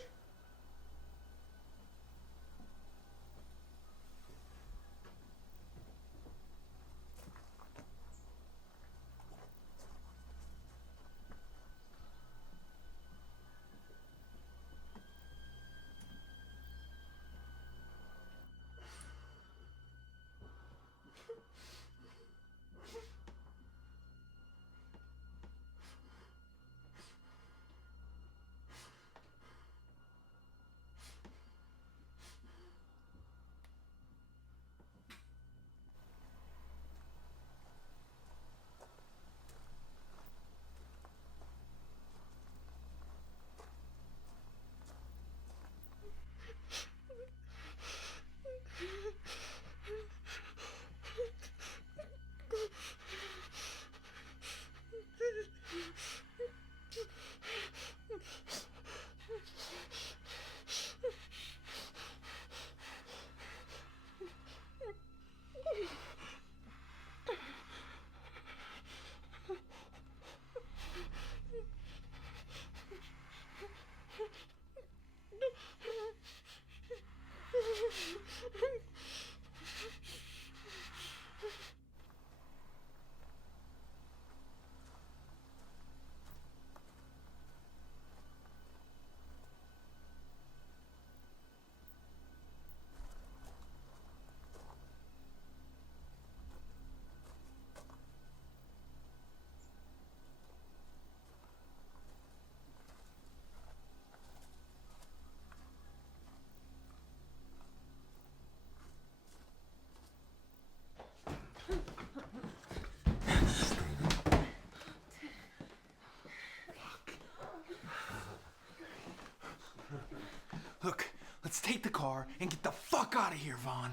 Look, let's take the car and get the fuck out of here, Vaughn.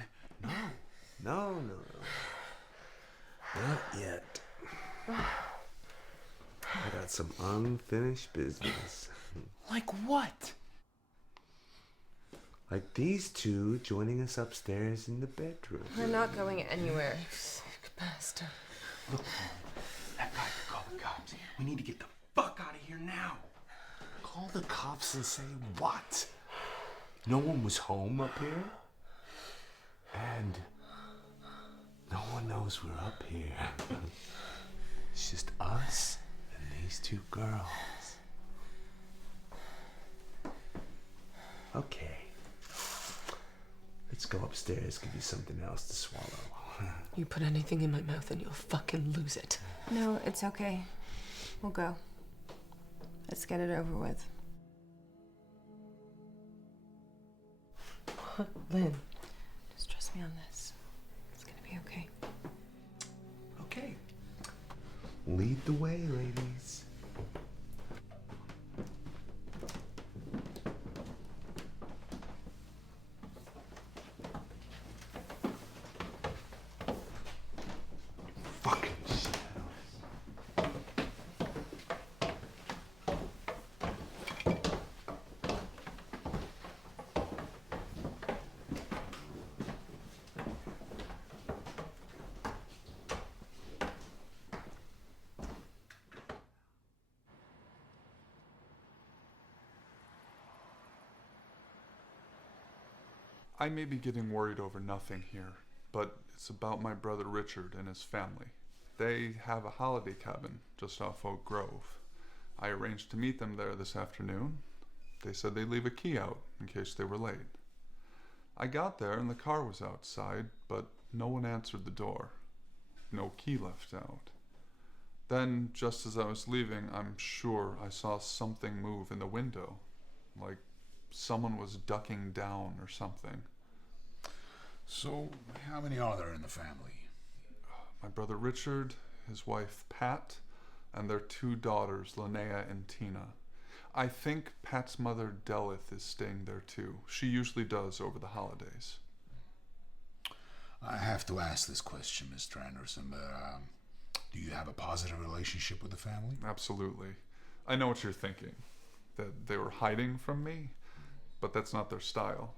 No. Not yet. I got some unfinished business. Like what? Like these two joining us upstairs in the bedroom. We're not going anywhere. Sick bastard. Look, that guy could call the cops. We need to get the fuck out of here now. Call the cops and say what? No one was home up here? And no one knows we're up here. It's just us and these two girls. Okay. Let's go upstairs, give you something else to swallow. You put anything in my mouth and you'll fucking lose it. No, it's okay. We'll go. Let's get it over with. Lynn. Just trust me on this. It's gonna be okay. Okay. Lead the way, ladies. Fucking shit. I may be getting worried over nothing here, but it's about my brother Richard and his family. They have a holiday cabin just off Oak Grove. I arranged to meet them there this afternoon. They said they'd leave a key out in case they were late. I got there and the car was outside, but no one answered the door. No key left out. Then, just as I was leaving, I'm sure I saw something move in the window, like someone was ducking down or something. So, how many are there in the family? My brother Richard, his wife Pat, and their 2 daughters, Linnea and Tina. I think Pat's mother Delith is staying there too. She usually does over the holidays. I have to ask this question, Mr. Anderson, but do you have a positive relationship with the family? Absolutely. I know what you're thinking, that they were hiding from me, but that's not their style.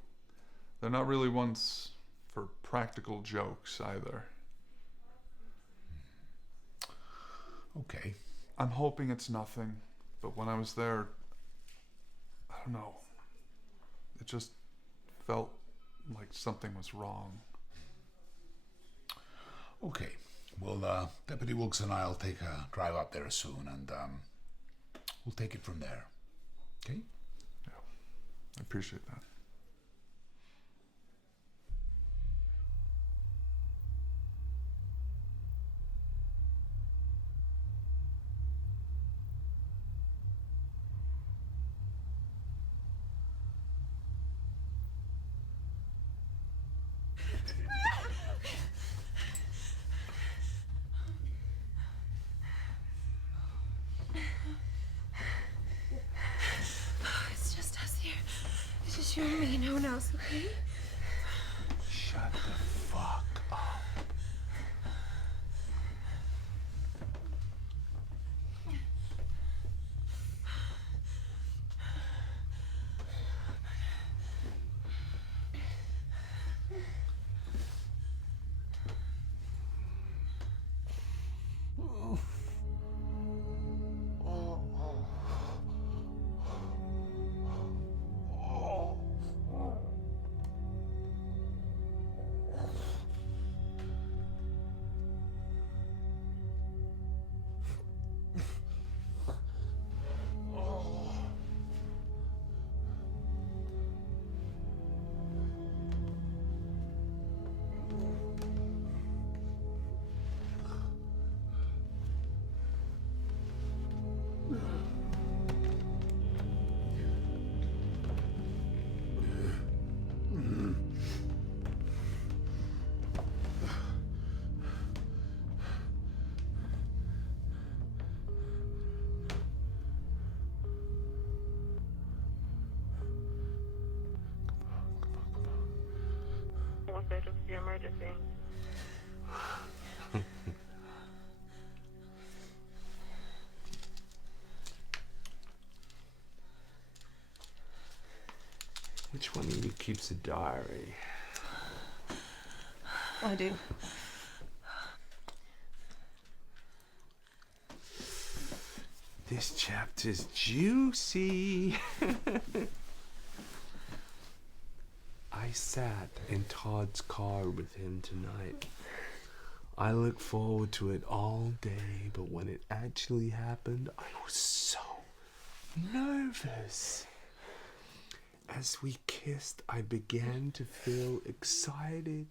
They're not really ones for practical jokes either. Okay. I'm hoping it's nothing, but when I was there, I don't know. It just felt like something was wrong. Okay. Well, Deputy Wilkes and I'll take a drive up there soon, and we'll take it from there. Okay? Yeah. I appreciate that. It's just us here. It's just you and me, no one else, okay? Shut the fuck up. Emergency. Which one of you keeps a diary? I do. This chapter's juicy. I sat in Todd's car with him tonight. I looked forward to it all day, but when it actually happened, I was so nervous. As we kissed, I began to feel excited,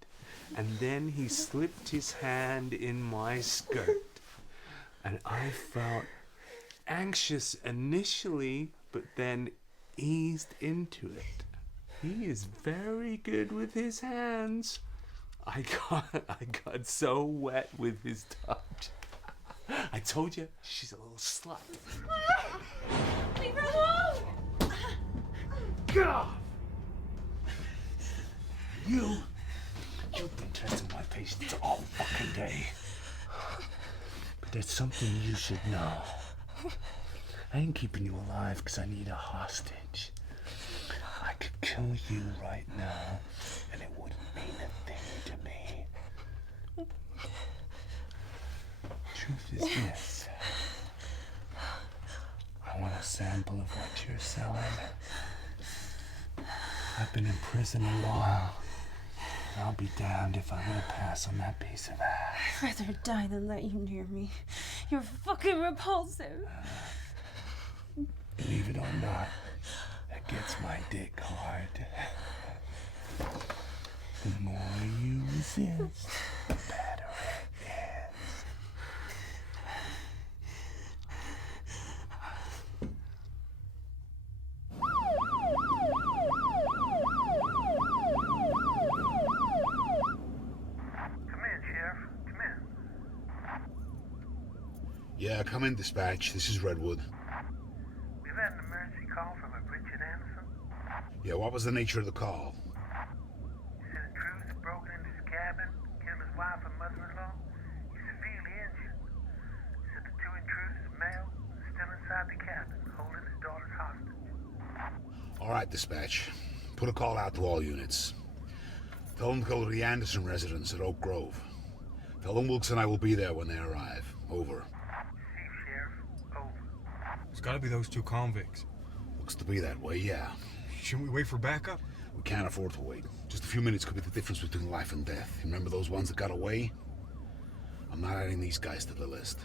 and then he slipped his hand in my skirt, and I felt anxious initially, but then eased into it. He is very good with his hands. I got so wet with his touch. I told you, she's a little slut. Leave her alone! Get off! You've been testing my patience all fucking day. But there's something you should know. I ain't keeping you alive because I need a hostage. I could kill you right now, and it wouldn't mean a thing to me. Truth is this. I want a sample of what you're selling. I've been in prison a while. I'll be damned if I'm gonna pass on that piece of ass. I'd rather die than let you near me. You're fucking repulsive. Believe it or not, that gets my dick hard. The more you resist, the better it is. Yeah, come in, dispatch. This is Redwood. We've had an emergency call from a Richard Anderson. Yeah, what was the nature of the call? He said intruders had broken into his cabin, killed his wife and mother-in-law. He's severely injured. He said the two intruders, male, are still inside the cabin, holding his daughter's hostage. All right, dispatch. Put a call out to all units. Tell them to go to the Anderson residence at Oak Grove. Tell them Wilkes and I will be there when they arrive. Over. Chief Sheriff, over. It's gotta be those two convicts. Looks to be that way, yeah. Shouldn't we wait for backup? We can't afford to wait. Just a few minutes could be the difference between life and death. You remember those ones that got away? I'm not adding these guys to the list.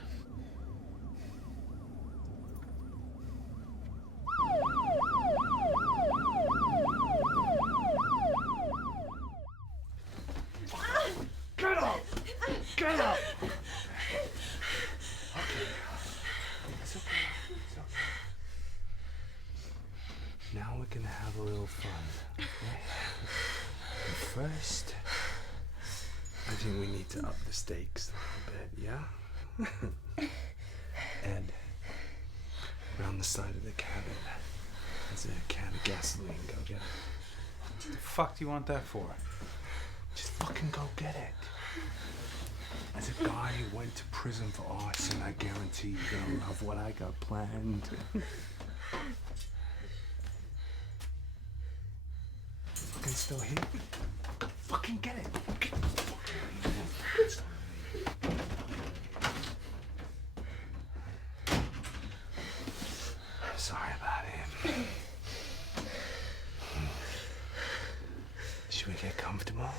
Get up! Get up! It's okay. It's okay. Now we're gonna have a little fun, okay? But first, I think we need to up the stakes a little bit, yeah? Ed, around the side of the cabin, there's a can of gasoline. Go get it. What the fuck do you want that for? Just fucking go get it. As a guy who went to prison for arson, I guarantee you're gonna love what I got planned. Fucking still here? Go fucking get it. Get the fuck out of here. Sorry about him. Should we get comfortable?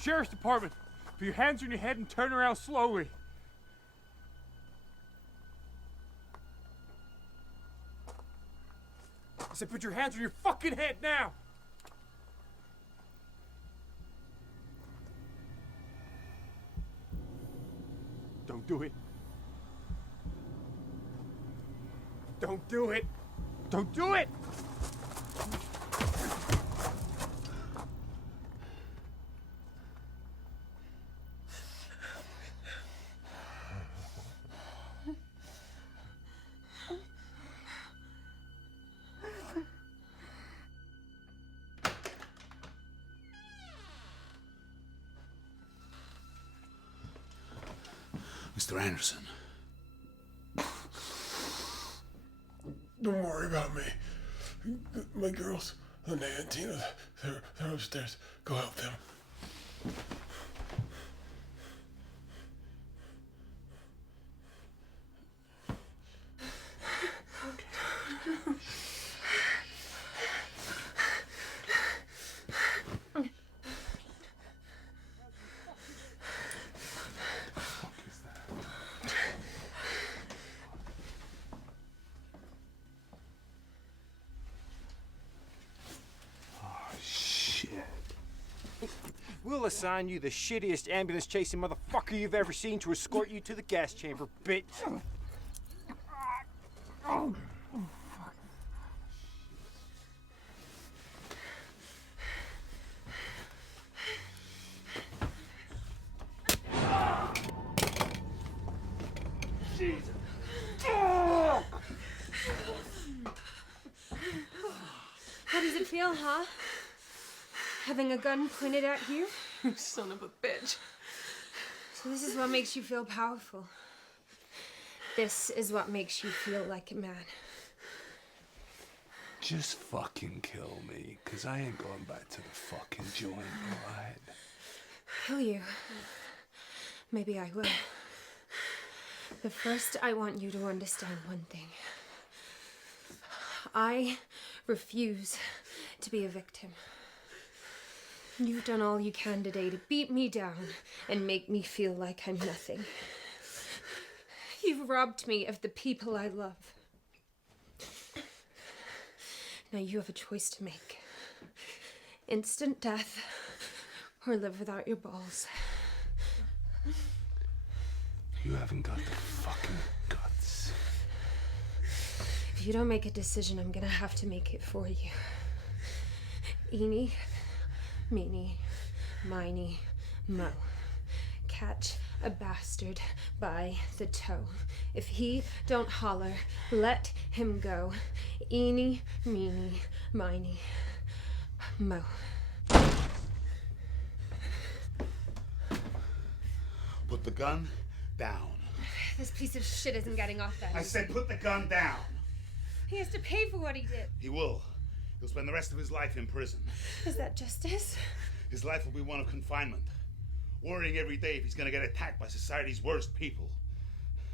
Sheriff's Department, put your hands on your head and turn around slowly. I said put your hands on your fucking head now! Don't do it. Don't do it. Don't do it! Mr. Anderson. Don't worry about me. My girls, Linnea and Tina, they're upstairs. Go help them. We'll assign you the shittiest ambulance-chasing motherfucker you've ever seen to escort you to the gas chamber, bitch. Jesus. How does it feel, huh? Having a gun pointed at you? You son of a bitch. So this is what makes you feel powerful. This is what makes you feel like a man. Just fucking kill me, 'cause I ain't going back to the fucking joint, alright? Kill you? Maybe I will. But first, I want you to understand one thing. I refuse to be a victim. You've done all you can today to beat me down and make me feel like I'm nothing. You've robbed me of the people I love. Now you have a choice to make. Instant death or live without your balls. You haven't got the fucking guts. If you don't make a decision, I'm gonna have to make it for you. Eeny, meeny, miny, mo. Catch a bastard by the toe. If he don't holler, let him go. Eeny, meeny, miny, mo. Put the gun down. This piece of shit isn't getting off that. I said put the gun down. He has to pay for what he did. He will. He'll spend the rest of his life in prison. Is that justice? His life will be one of confinement, worrying every day if he's going to get attacked by society's worst people.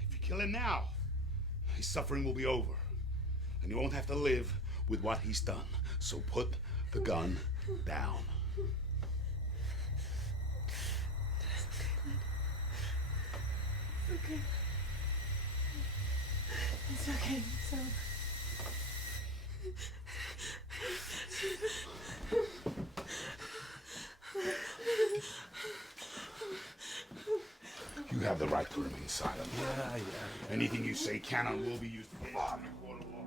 If you kill him now, his suffering will be over, and he won't have to live with what he's done. So put the gun down. It's okay. It's okay. So. You have the right to remain silent. Yeah. Anything you say can and will be used against you in a court of law.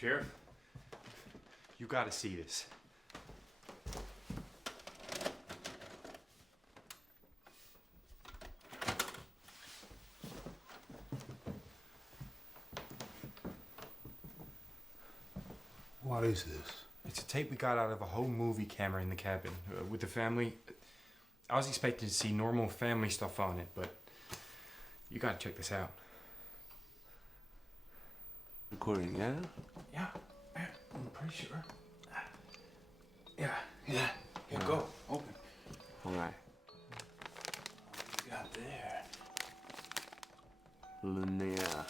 Sheriff, you gotta see this. What is this? It's a tape we got out of a home movie camera in the cabin with the family. I was expecting to see normal family stuff on it, but you gotta check this out. Recording, yeah? Yeah, I'm pretty sure. Yeah. Here, go. Open. Alright. What you got there? Linnea.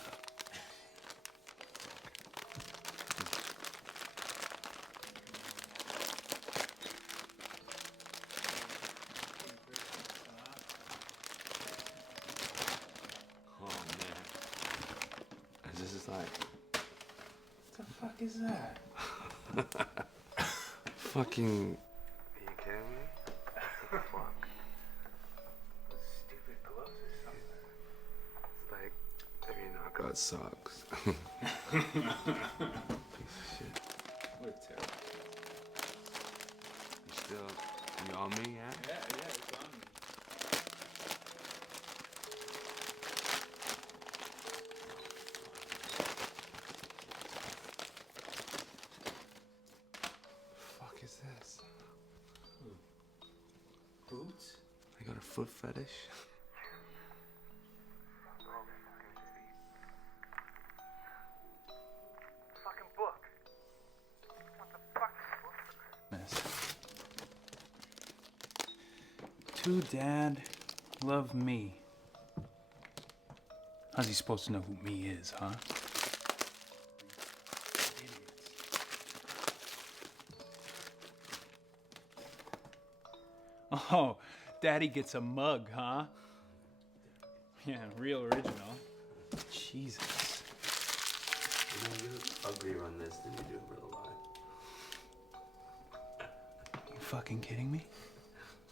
Oh man. This is like. What the fuck is that? Fucking. Are you kidding me? What the fuck? Stupid gloves or something. It's like sucks. Shit. We're terrible. You on me, yeah? Yeah, it's on me. Fuck is this? Boots? I got a foot fetish. Fucking book. What the fuck is Miss. To Dad, love me. How's he supposed to know who me is, huh? Oh, Daddy gets a mug, huh? Yeah, real original. Jesus. You know, you look uglier on this than you do in real life. You fucking kidding me?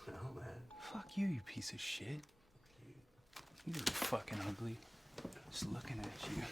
No, man. Fuck you, you piece of shit. You're fucking ugly. Just looking at you.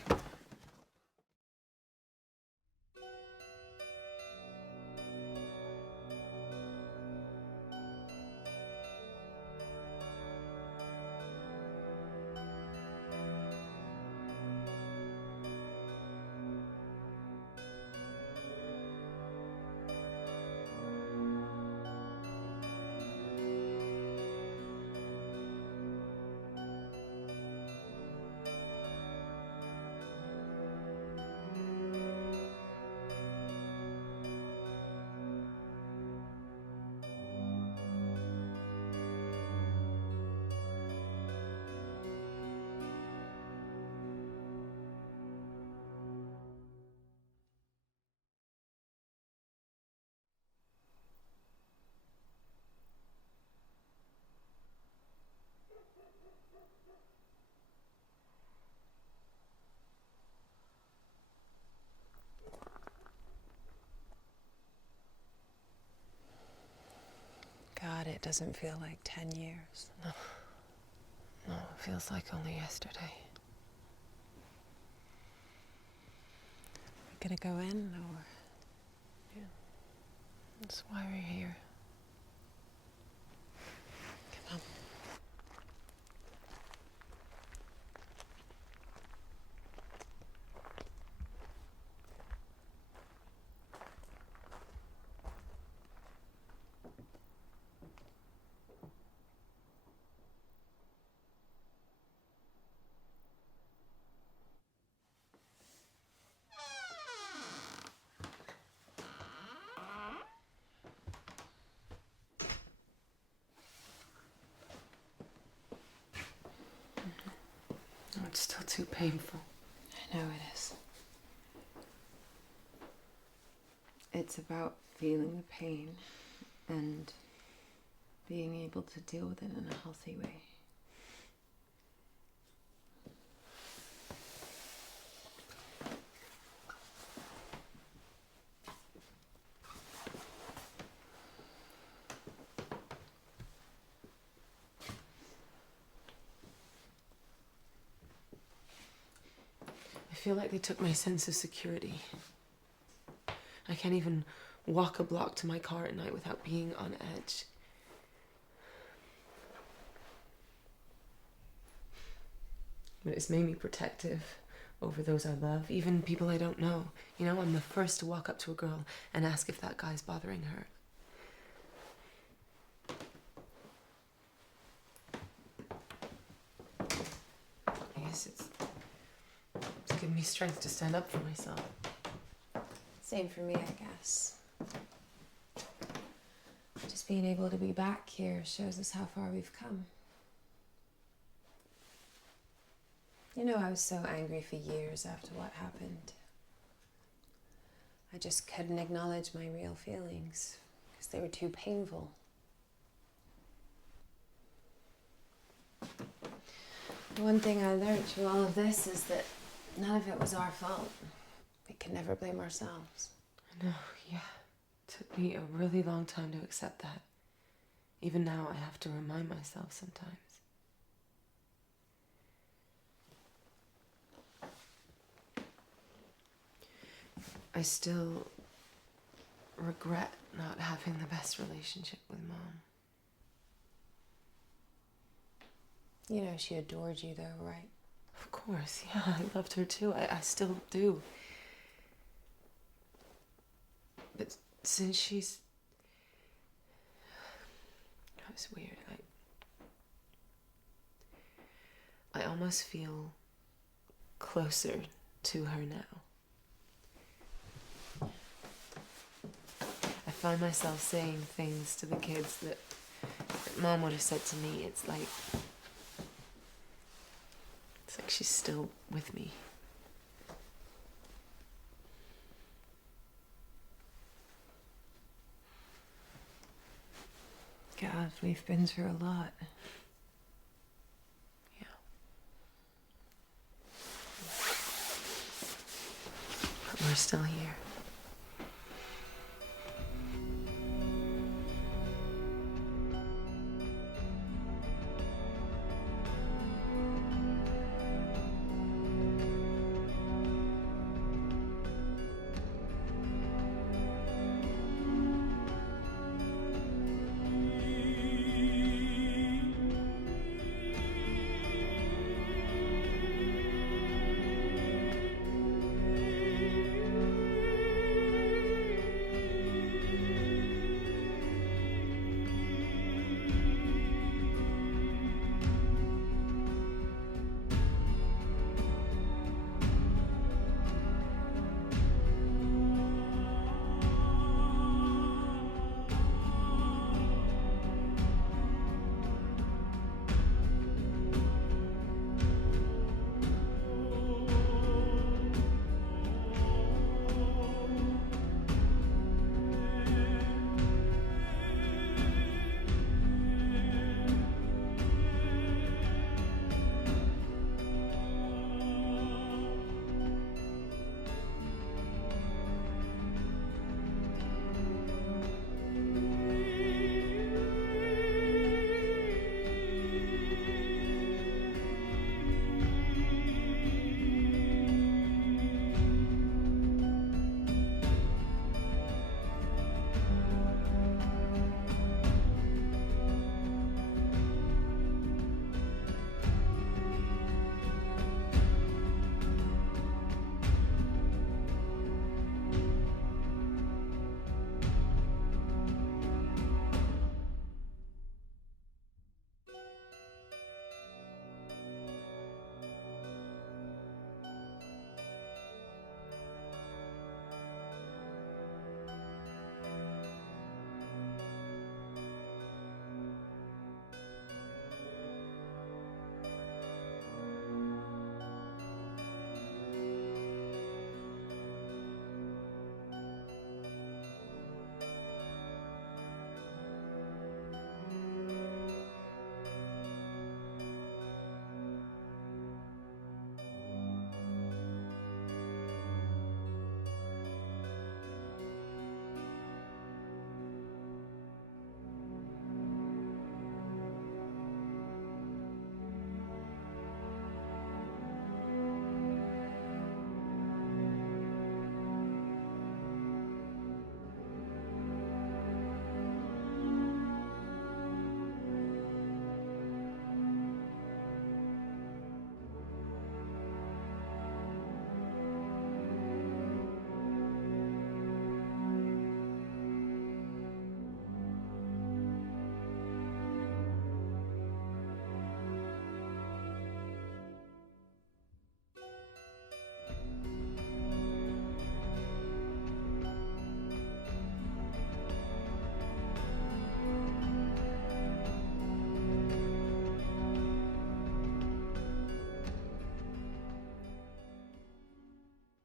God, it doesn't feel like 10 years. No. No, it feels like only yesterday. We're gonna go in, or? Yeah. That's why we're here. Come on. No, it's still too painful. I know it is. It's about feeling the pain and being able to deal with it in a healthy way. I feel like they took my sense of security. I can't even walk a block to my car at night without being on edge. But it's made me protective over those I love, even people I don't know. You know, I'm the first to walk up to a girl and ask if that guy's bothering her. I guess it's given me strength to stand up for myself. Same for me, I guess. Just being able to be back here shows us how far we've come. You know, I was so angry for years after what happened. I just couldn't acknowledge my real feelings because they were too painful. The one thing I learned through all of this is that none of it was our fault. We can never blame ourselves. I know, yeah. It took me a really long time to accept that. Even now, I have to remind myself sometimes. I still regret not having the best relationship with Mom. You know, she adored you, though, right? Of course, yeah, I loved her too. I still do. But since she's... It's weird. I almost feel closer to her now. I find myself saying things to the kids that Mom would have said to me. It's like she's still with me. God, we've been through a lot. Yeah. But we're still here.